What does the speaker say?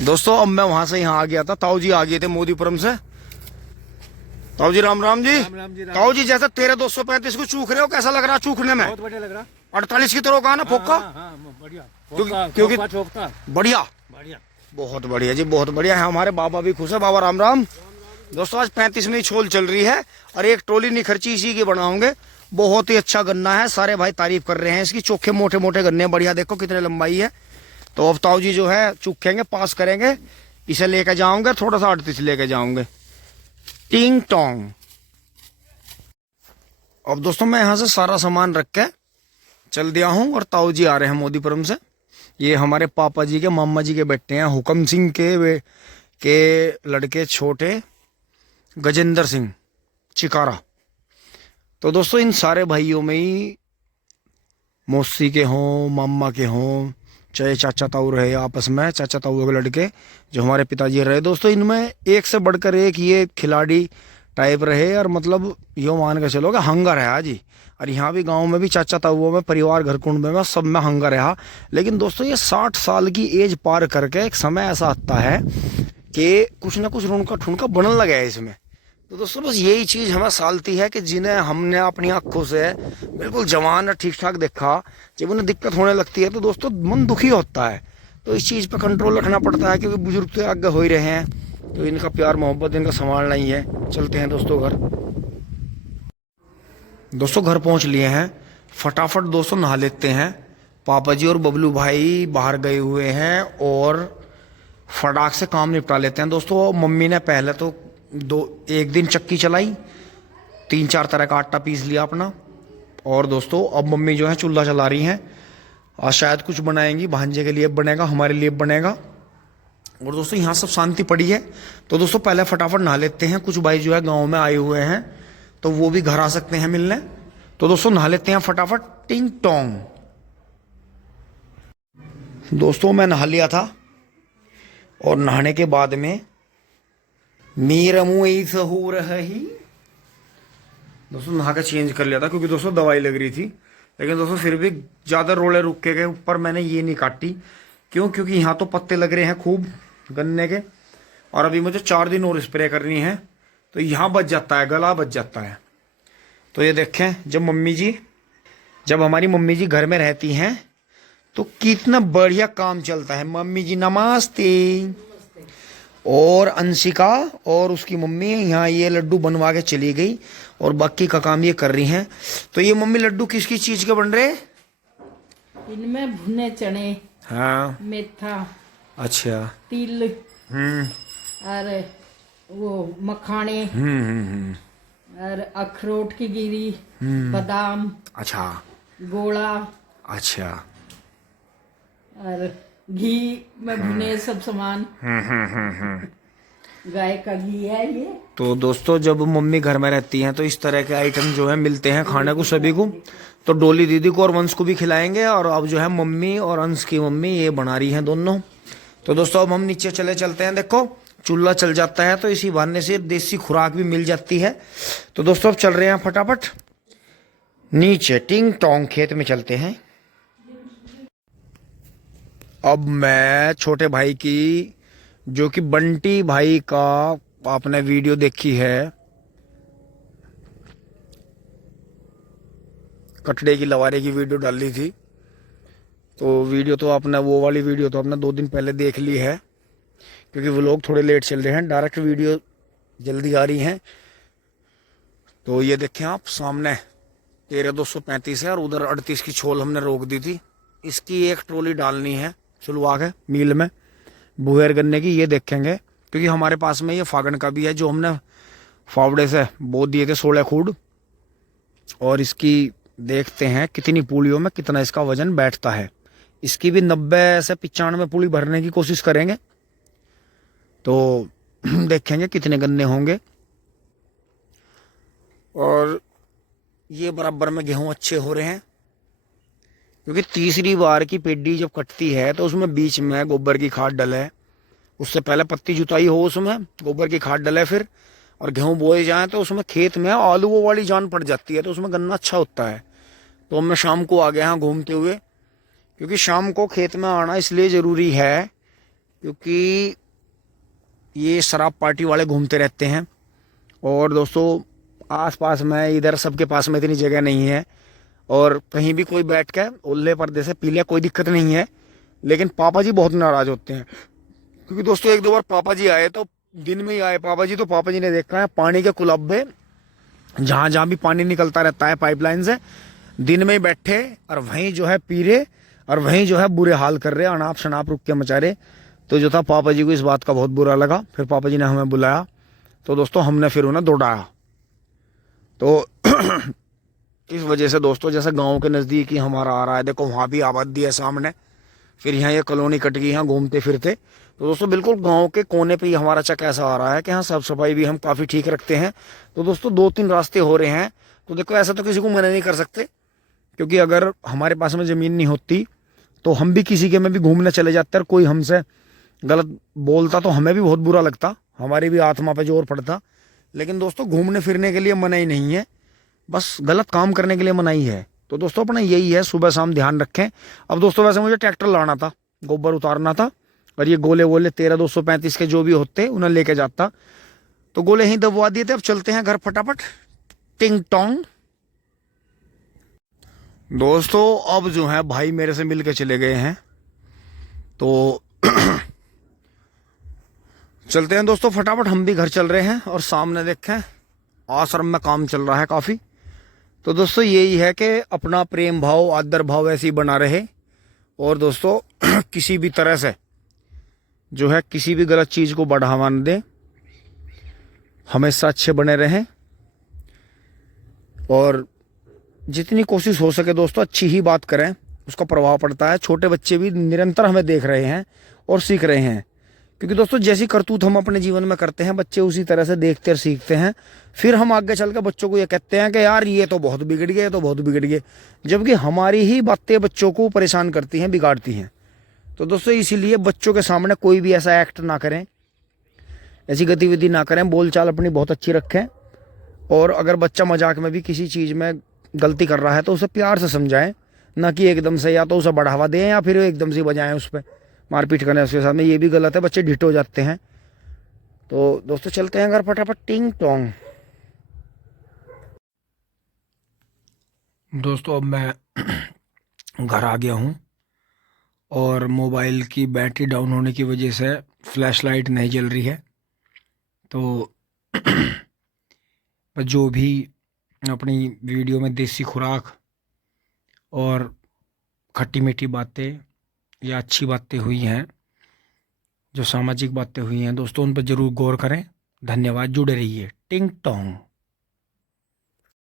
दोस्तों अब मैं वहां से यहाँ आ गया था। ताऊ जी आ गए थे मोदीपुरम से। ताऊ जी राम राम जी। राम जी। ताऊ जी जैसे 13,235 को चूक रहे हो, कैसा लग रहा चूकने में? बहुत बढ़िया लग रहा। 48 की तरह कहा ना फोक्का। बढ़िया क्योंकि चौकता बढ़िया, बढ़िया, बहुत बढ़िया जी, बहुत बढ़िया है। हमारे बाबा भी खुश है। बाबा राम राम। दोस्तों आज 35वीं छोल चल रही है और एक ट्रोली नहीं खर्ची इसी की बनाओगे। बहुत ही अच्छा गन्ना है, सारे भाई तारीफ कर रहे हैं इसकी। चोखे मोटे मोटे गन्ने, बढ़िया, देखो कितने लंबाई है। तो अब ताऊ जी जो है चूखेंगे, पास करेंगे, इसे लेके जाऊंगे, थोड़ा सा 38 लेके जाऊंगे। टिंग टोंग। अब दोस्तों मैं यहाँ से सारा सामान रख के चल दिया हूँ और ताऊ जी आ रहे हैं मोदीपुरम से। ये हमारे पापा जी के मामा जी के बेटे हैं, हुक्म सिंह के लड़के छोटे गजेंद्र सिंह चिकारा। तो दोस्तों इन सारे भाइयों में ही मौसी के हों, मामा के हों, चाहे चाचा ताऊ रहे आपस में, चाचा ताऊ के लड़के जो हमारे पिताजी रहे, दोस्तों इनमें एक से बढ़कर एक ये खिलाड़ी टाइप रहे। और मतलब यो मान के चलो कि हंगर है जी। और यहाँ भी गांव में भी चाचा ताऊओं में, परिवार घर कुंड में सब में हंगर है। लेकिन दोस्तों ये 60 साल की एज पार करके एक समय ऐसा आता है कि कुछ ना कुछ रुनका ठुनका बनने लगा है इसमें। तो दोस्तों बस यही चीज़ हमें सालती है कि जिन्हें हमने अपनी आंखों से बिल्कुल जवान और ठीक ठाक देखा, जब उन्हें दिक्कत होने लगती है तो दोस्तों मन दुखी होता है। तो इस चीज़ पर कंट्रोल रखना पड़ता है क्योंकि बुजुर्ग तो आगे हो ही रहे हैं, तो इनका प्यार मोहब्बत इनका संभालना ही है। चलते हैं दोस्तों घर। दोस्तों घर पहुंच लिए हैं, फटाफट दोस्तों नहा लेते हैं। पापा जी और बबलू भाई बाहर गए हुए हैं और फटाक से काम निपटा लेते हैं। दोस्तों मम्मी ने पहले तो एक दिन चक्की चलाई, 3-4 तरह का आटा पीस लिया अपना। और दोस्तों अब मम्मी जो है चूल्हा चला रही हैं। आज शायद कुछ बनाएंगी, भांजे के लिए बनेगा, हमारे लिए बनेगा। और दोस्तों यहाँ सब शांति पड़ी है। तो दोस्तों पहले फटाफट नहा लेते हैं। कुछ भाई जो है गाँव में आए हुए हैं तो वो भी घर आ सकते हैं मिलने। तो दोस्तों नहा लेते हैं फटाफट। टिंग टोंग। दोस्तों मैं नहा लिया था और नहाने के बाद में मेरा मुंह ऐसा हो रहा है। दोस्तों नहा के चेंज कर लिया था क्योंकि दोस्तों दवाई लग रही थी। लेकिन दोस्तों फिर भी ज़्यादा रोले रुक के गए ऊपर, मैंने ये नहीं काटी। क्यों? क्योंकि यहाँ तो पत्ते लग रहे हैं खूब गन्ने के और अभी मुझे 4 दिन और स्प्रे करनी है। तो यहाँ बच जाता है, गला बच जाता है। तो ये देखें जब हमारी मम्मी जी घर में रहती हैं तो कितना बढ़िया काम चलता है। मम्मी जी नमस्ते। और अंशिका और उसकी मम्मी यहाँ ये लड्डू बनवा के चली गई और बाकी का काम ये कर रही हैं। तो ये मम्मी लड्डू किसकी चीज के बन रहे? इनमें भुने चने, हाँ, मेथा, अच्छा, तिल और वो मखाने और अखरोट की गिरी, बादाम, अच्छा, गोला अच्छा, और घी में भुने सब सामान। गाय का घी है ये। तो दोस्तों जब मम्मी घर में रहती हैं तो इस तरह के आइटम जो है मिलते हैं खाने को सभी को। तो डोली दीदी को और वंश को भी खिलाएंगे। और अब जो है मम्मी और अंश की मम्मी ये बना रही हैं दोनों। तो दोस्तों अब हम नीचे चलते हैं। देखो चूल्हा चल जाता है तो इसी बहाने से देसी खुराक भी मिल जाती है। तो दोस्तों अब चल रहे हैं फटाफट नीचे। टिंग टोंग खेत में चलते हैं। अब मैं छोटे भाई की, जो कि बंटी भाई का आपने वीडियो देखी है, कटड़े की लवारे की वीडियो डाली थी। तो वीडियो तो आपने, वो वाली वीडियो तो आपने 2 दिन पहले देख ली है क्योंकि वो लोग थोड़े लेट चल रहे हैं। डायरेक्ट वीडियो जल्दी आ रही हैं। तो ये देखें आप सामने 13,235 है और उधर 38 की छोल हमने रोक दी थी। इसकी एक ट्रोली डालनी है चलवा के मिल में बुहेर गन्ने की। ये देखेंगे क्योंकि हमारे पास में ये फागण का भी है जो हमने फावड़े से बो दिए थे 16 खूड। और इसकी देखते हैं कितनी पुलियों में कितना इसका वजन बैठता है। इसकी भी 90 से 95 पुली भरने की कोशिश करेंगे। तो देखेंगे कितने गन्ने होंगे। और ये बराबर में गेहूं अच्छे हो रहे हैं क्योंकि तीसरी बार की पेडी जब कटती है तो उसमें बीच में गोबर की खाद डले। उससे पहले पत्ती जुताई हो, उसमें गोबर की खाद डले फिर, और गेहूं बोए जाएं तो उसमें खेत में आलूओं वाली जान पड़ जाती है। तो उसमें गन्ना अच्छा होता है। तो मैं शाम को आ गया यहाँ घूमते हुए क्योंकि शाम को खेत में आना इसलिए ज़रूरी है क्योंकि ये शराब पार्टी वाले घूमते रहते हैं। और दोस्तों आस पास में इधर सबके पास में इतनी जगह नहीं है, और कहीं भी कोई बैठ के उल्ले पर्दे से पी लिया कोई दिक्कत नहीं है। लेकिन पापा जी बहुत नाराज होते हैं, क्योंकि दोस्तों एक दो बार पापा जी आए, तो दिन में ही आए पापा जी, तो पापा जी ने देखा है पानी के कुलब्बे जहाँ जहाँ भी पानी निकलता रहता है पाइपलाइन से, दिन में ही बैठे और वहीं जो है पी रहे, और वहीं जो है बुरे हाल कर रहे, अनाप शनाप रुक के मचा रहे। तो जो था पापा जी को इस बात का बहुत बुरा लगा। फिर पापा जी ने हमें बुलाया, तो दोस्तों हमने फिर उन्हें दौड़ाया। तो इस वजह से दोस्तों जैसे गांव के नज़दीक ही हमारा आ रहा है, देखो वहाँ भी आबादी है सामने, फिर यहाँ ये कॉलोनी कट गई, यहाँ घूमते फिरते। तो दोस्तों बिल्कुल गांव के कोने पे ही हमारा चक ऐसा आ रहा है कि हाँ साफ सफाई भी हम काफ़ी ठीक रखते हैं। तो दोस्तों 2-3 रास्ते हो रहे हैं, तो देखो ऐसा तो किसी को मना नहीं कर सकते, क्योंकि अगर हमारे पास में ज़मीन नहीं होती तो हम भी किसी के में भी घूमने चले जाते, और कोई हमसे गलत बोलता तो हमें भी बहुत बुरा लगता, हमारी भी आत्मा पे जोर पड़ता। लेकिन दोस्तों घूमने फिरने के लिए मना ही नहीं है, बस गलत काम करने के लिए मनाही है। तो दोस्तों अपना यही है, सुबह शाम ध्यान रखें। अब दोस्तों वैसे मुझे ट्रैक्टर लाना था, गोबर उतारना था, और ये गोले वोले 13-235 के जो भी होते उन्हें लेके जाता, तो गोले ही दबवा दिए थे। अब चलते हैं घर फटाफट, टिंग टोंग। दोस्तों अब जो है भाई मेरे से मिल के चले गए हैं, तो चलते हैं दोस्तों फटाफट, हम भी घर चल रहे हैं। और सामने देखें आश्रम में काम चल रहा है काफ़ी। तो दोस्तों यही है कि अपना प्रेम भाव आदर भाव ऐसे ही बना रहे, और दोस्तों किसी भी तरह से जो है किसी भी गलत चीज़ को बढ़ावा न दें, हमेशा अच्छे बने रहें, और जितनी कोशिश हो सके दोस्तों अच्छी ही बात करें, उसका प्रभाव पड़ता है। छोटे बच्चे भी निरंतर हमें देख रहे हैं और सीख रहे हैं, क्योंकि दोस्तों जैसी करतूत हम अपने जीवन में करते हैं बच्चे उसी तरह से देखते और सीखते हैं। फिर हम आगे चल के बच्चों को ये कहते हैं कि यार ये तो बहुत बिगड़ गए, ये तो बहुत बिगड़ गए, जबकि हमारी ही बातें बच्चों को परेशान करती हैं, बिगाड़ती हैं। तो दोस्तों इसीलिए बच्चों के सामने कोई भी ऐसा एक्ट ना करें, ऐसी गतिविधि ना करें, बोलचाल अपनी बहुत अच्छी रखें। और अगर बच्चा मजाक में भी किसी चीज़ में गलती कर रहा है तो उसे प्यार से समझाएं, ना कि एकदम से या तो उसे बढ़ावा दें या फिर एकदम से बजाएं उस पर, मारपीट करें उसके साथ में, ये भी गलत है, बच्चे ढिट हो जाते हैं। तो दोस्तों चलते हैं घर फटाफट, टिंग टोंग। दोस्तों अब मैं घर आ गया हूँ, और मोबाइल की बैटरी डाउन होने की वजह से फ्लैश लाइट नहीं जल रही है। तो जो भी अपनी वीडियो में देसी खुराक और खट्टी मीठी बातें या अच्छी बातें हुई हैं, जो सामाजिक बातें हुई हैं दोस्तों, उन पर ज़रूर गौर करें। धन्यवाद, जुड़े रहिए, टिंग टोंग।